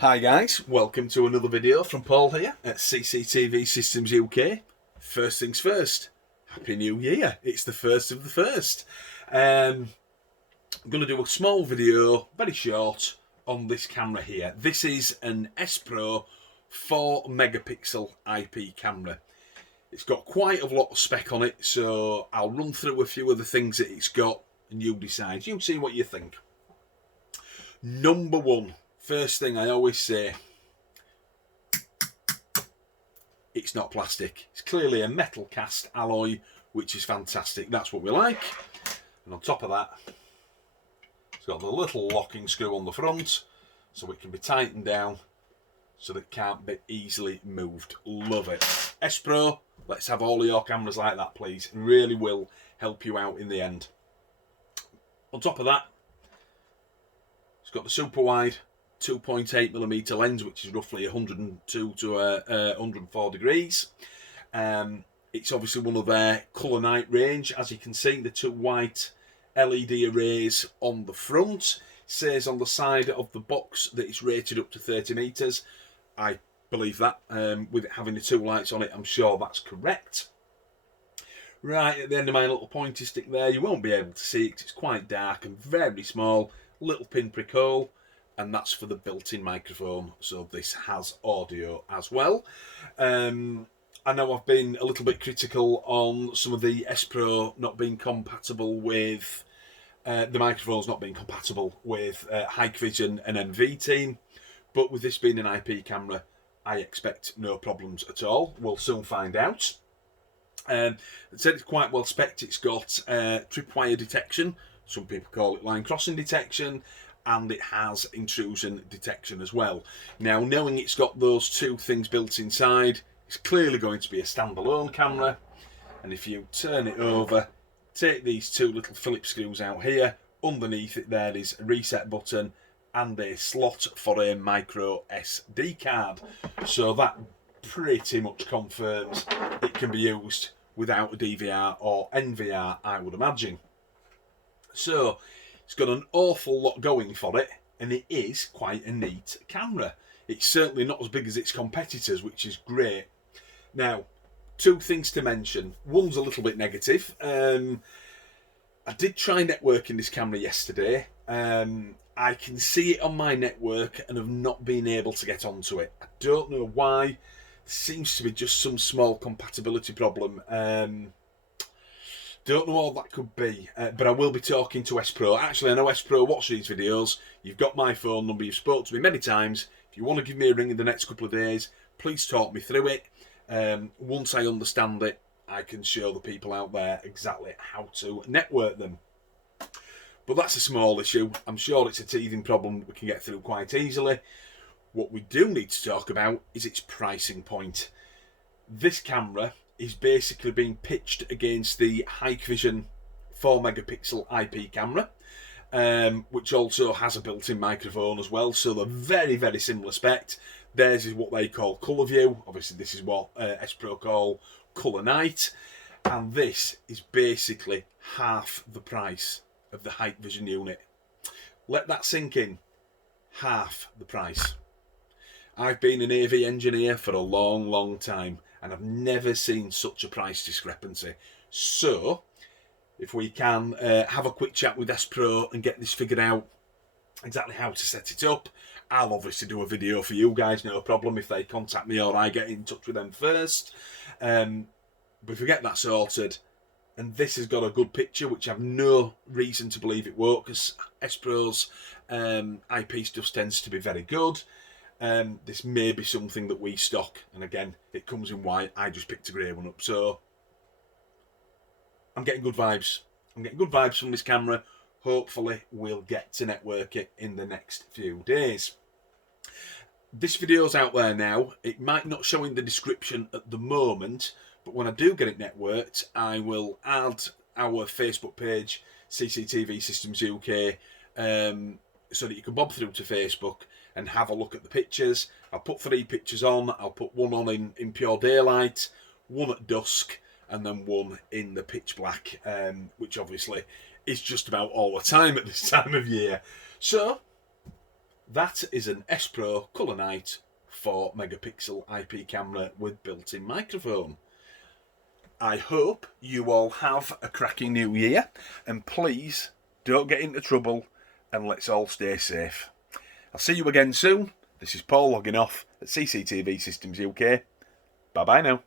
Hi guys, welcome to another video from Paul here at CCTV Systems UK. First things first, Happy New Year. It's the first of the first. I'm going to do a small video, very short, on this camera here. This is an Spro 4-megapixel IP camera. It's got quite a lot of spec on it, so I'll run through a few of the things that it's got and you decide. You see what you think. Number one. First thing I always say, it's not plastic. It's clearly a metal cast alloy, which is fantastic. That's what we like. And on top of that, it's got the little locking screw on the front, so it can be tightened down, so that it can't be easily moved. Love it. Spro, let's have all of your cameras like that, please. It really will help you out in the end. On top of that, it's got the super wide 2.8mm lens, which is roughly 102 to 104 degrees. It's obviously one of their ColourNight range. As you can see, the two white LED arrays on the front. Says on the side of the box that it's rated up to 30 meters. I believe that. With it having the two lights on it, I'm sure that's correct. Right at the end of my little pointy stick there, you won't be able to see it because it's quite dark and very small. Little pinprick hole. And that's for the built-in microphone, so this has audio as well. I know I've been a little bit critical on some of the Spro not being compatible with the microphones not being compatible with Hikvision and NV-Team, but with this being an IP camera, I expect no problems at all. We'll soon find out. It said it's quite well spec'd. It's got tripwire detection. Some people call it line crossing detection. And it has intrusion detection as well. Now, knowing it's got those two things built inside, it's clearly going to be a standalone camera. And if you turn it over, take these two little Phillips screws out here, underneath it there is a reset button and a slot for a micro SD card. So that pretty much confirms it can be used without a DVR or NVR, I would imagine. So it's got an awful lot going for it, and it is quite a neat camera. It's certainly not as big as its competitors, which is great. Now, two things to mention. One's a little bit negative. I did try networking this camera yesterday. I can see it on my network and have not been able to get onto it. I don't know why. There seems to be just some small compatibility problem. Don't know what that could be, but I will be talking to Spro. Actually, I know Spro watch these videos. You've got my phone number. You've spoken to me many times. If you want to give me a ring in the next couple of days, please talk me through it. Once I understand it, I can show the people out there exactly how to network them. But that's a small issue. I'm sure it's a teething problem that we can get through quite easily. What we do need to talk about is its pricing point. This camera is basically being pitched against the Hikvision 4-megapixel IP camera, which also has a built-in microphone as well, so they're very, very similar spec. Theirs is what they call Colour View. Obviously, this is what Spro call ColourNight, and this is basically half the price of the Hikvision unit. Let that sink in. Half the price. I've been an AV engineer for a long, long time, and I've never seen such a price discrepancy. So, if we can have a quick chat with Spro and get this figured out, exactly how to set it up, I'll obviously do a video for you guys, no problem, if they contact me or I get in touch with them first. But if we get that sorted, and this has got a good picture, which I have no reason to believe it won't, because Spro's IP stuff tends to be very good. This may be something that we stock, and again, it comes in white. I just picked a grey one up, so I'm getting good vibes. I'm getting good vibes from this camera. Hopefully, we'll get to network it in the next few days. This video's out there now. It might not show in the description at the moment, but when I do get it networked, I will add our Facebook page, CCTV Systems UK, so that you can bob through to Facebook and have a look at the pictures. I'll put 3 pictures on. I'll put one on in pure daylight, one at dusk, and then one in the pitch black, which obviously is just about all the time at this time of year. So, That is an ESPERO ColourNight 4-megapixel IP camera with built-in microphone. I hope you all have a cracking new year, and please don't get into trouble, and let's all stay safe. I'll see you again soon. This is Paul logging off at CCTV Systems UK. Bye bye now.